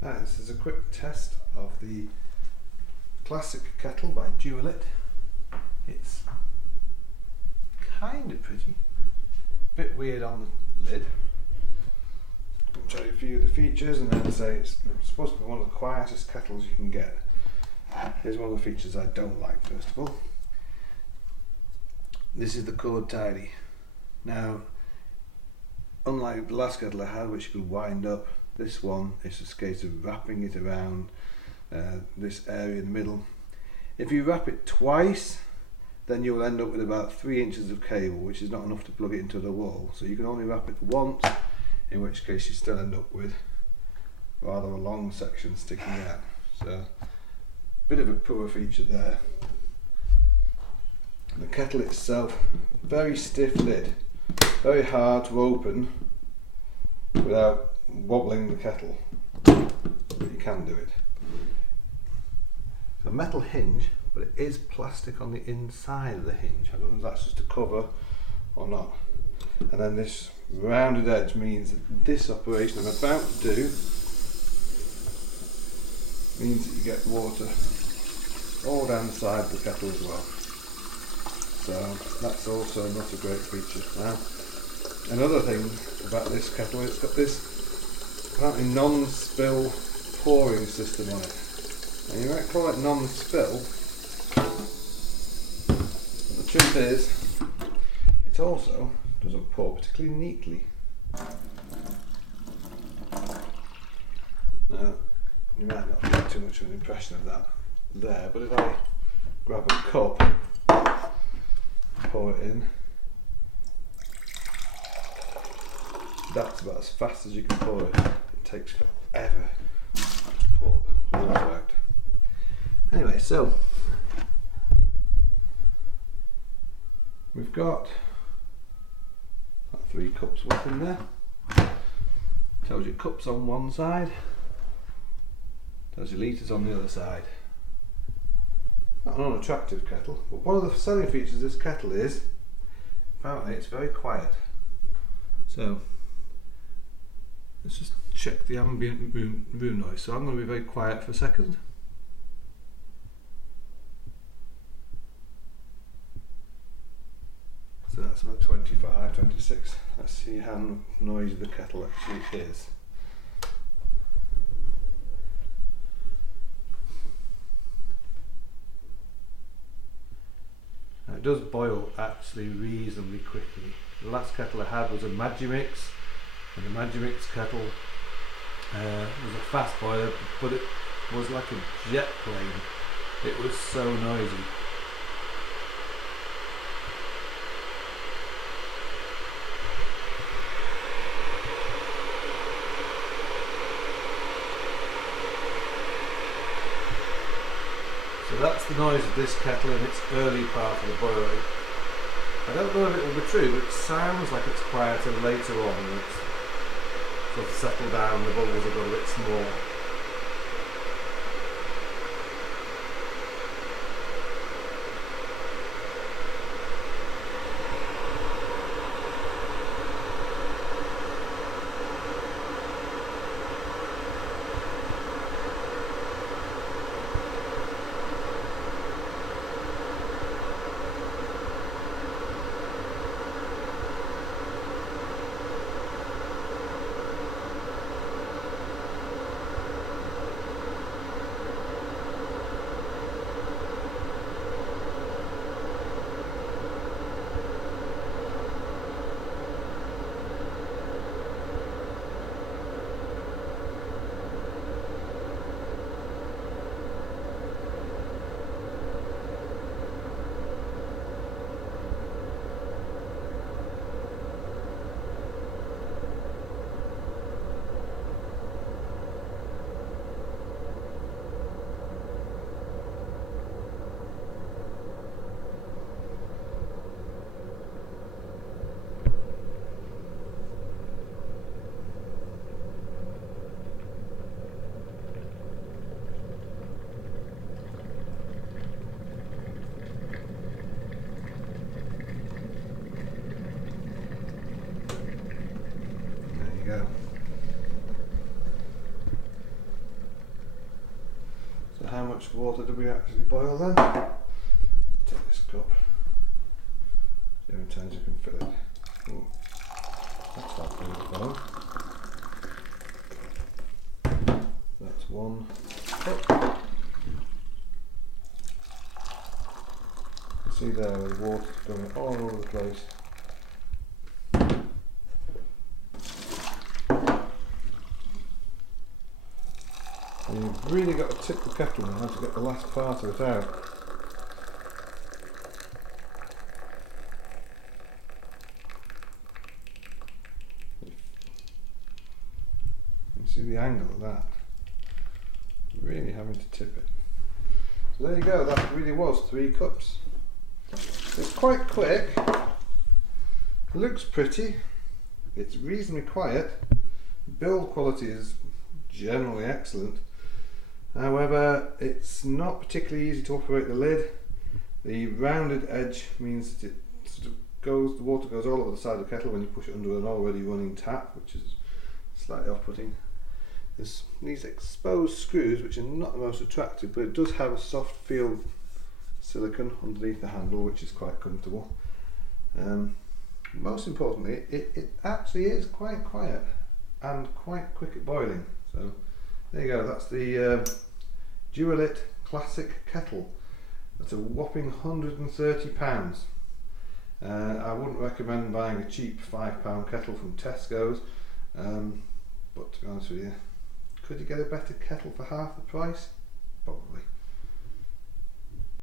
This is a quick test of the classic kettle by Dualit. It's kind of pretty, a bit weird on the lid. I'll show you a few of the features and then say it's supposed to be one of the quietest kettles you can get. Here's one of the features I don't like first of all. This is the coloured tidy. Now, unlike the last kettle I had which you could wind up, this one is just a case of wrapping it around this area in the middle. If you wrap it twice, then you'll end up with about 3 inches of cable, which is not enough to plug it into the wall. So you can only wrap it once, in which case you still end up with rather a long section sticking out. So, bit of a poor feature there. The kettle itself, very stiff lid, very hard to open without wobbling the kettle, but you can do it. It's a metal hinge, but it is plastic on the inside of the hinge. I don't know if that's just a cover or not. And then this rounded edge means that this operation I'm about to do means that you get water all down the side of the kettle as well. So that's also not a great feature. Now, another thing about this kettle, it's got this apparently non-spill pouring system on it. And you might call it non-spill. The truth is, it also doesn't pour particularly neatly. Now, you might not get too much of an impression of that there, but if I grab a cup, pour it in, that's about as fast as you can pour it. It takes forever to pour the water out. Anyway, so we've got about 3 cups worth in there. Tells you cups on one side, tells you litres on the other side. Not an unattractive kettle, but one of the selling features of this kettle is apparently it's very quiet. So let's just check the ambient room noise. So I'm going to be very quiet for a second. So that's about 25, 26. Let's see how noisy the kettle actually is. Now it does boil actually reasonably quickly. The last kettle I had was a Magimix, and the Magimix kettle was a fast boiler, but it was like a jet plane. It was so noisy. So that's the noise of this kettle in its early part of the boiling. I don't know if it will be true, but it sounds like it's quieter later on when it's sort of settled down, the bubbles have got a bit small. how much water do we actually boil then? Take this cup. See how many times you can fill it. Ooh, that's not really boil. That's 1 cup. You see there the water's going all over the place. And you've really got to tip the kettle now to get the last part of it out. You can see the angle of that. Really having to tip it. So there you go, that really was 3 cups. It's quite quick, looks pretty, it's reasonably quiet, build quality is generally excellent. However, it's not particularly easy to operate the lid. The rounded edge means that it sort of goes, the water goes all over the side of the kettle when you push it under an already running tap, which is slightly off-putting. There's these exposed screws which are not the most attractive, but it does have a soft feel silicone underneath the handle, which is quite comfortable. Most importantly, it actually is quite quiet and quite quick at boiling. So there you go, that's the Dualit classic kettle. That's a whopping £130. I wouldn't recommend buying a cheap £5 kettle from Tesco's, but to be honest with you, could you get a better kettle for half the price? Probably.